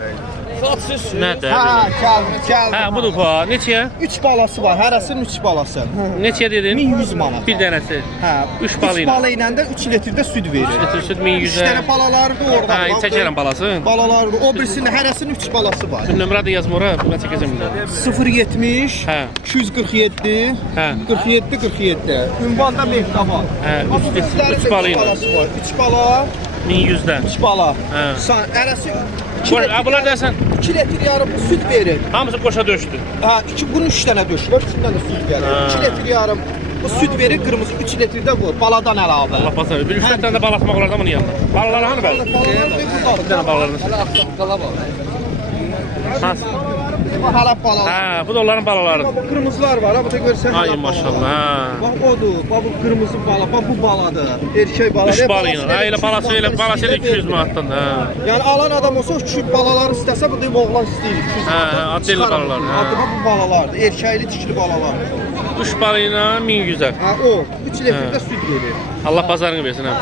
Nədir? Gəldi. Hə, budur bu. Neçəyə? 3 balası var, hərəsinin 3 balası. Neçəyə dedin? 1100 manat. Bir dənəsi. Hə, 3 balı 3 ilə. balı ilə də 3 litrdə süd verir. Litre süd 3 1100-ə. dənə balaları da orada. Hə, çəkərəm balası. Balaları da. O birisinin hərəsinin 3 balası var. Nömrə də yazma ora, buna çəkəcəm indi. 070 Hə. 247 Hə. 47 47. Ünvanda Mehtaban. Hə, 3 balı ilə. 3 bala, 1100-də. 3 bala. Hə. Hərəsi Bunlar dersən 2 litr yarım süd verir. hamısı qoşa döşdü. Ha, bunun 3 dənə döşülür, 3 dənə süd verir. Ha. 2 litr yarım bu süd verir, qırmızı 3 litrdə bu, baladan əlavə. Allah basar. Bir 3 dənə də bal atmaq olar da bunun yanına. Balaları hanı bəli? Bir dənə balalarını. Ha. Hala balalar. Hə, bu da onların balaları. Bu kırmızılar var, ha bu da görsən. Ay maşallah. Hə. Bax odur, bax bu kırmızı bala, bax bu baladır. Erkək bala. 3 bal ilə. Hə, elə balası elə 200 manatdan. Hə. Yəni alan adam olsa küçük balaları istəsə bu da oğlan istəyir 200 Hə, manat. hə, adlı balalar, hə. Adlı bu balalardır, erkəkli tikli balalar. 3 bal ilə 1100-ə. Ha o 3 litrdə süd verir. Allah bazarını versin hə.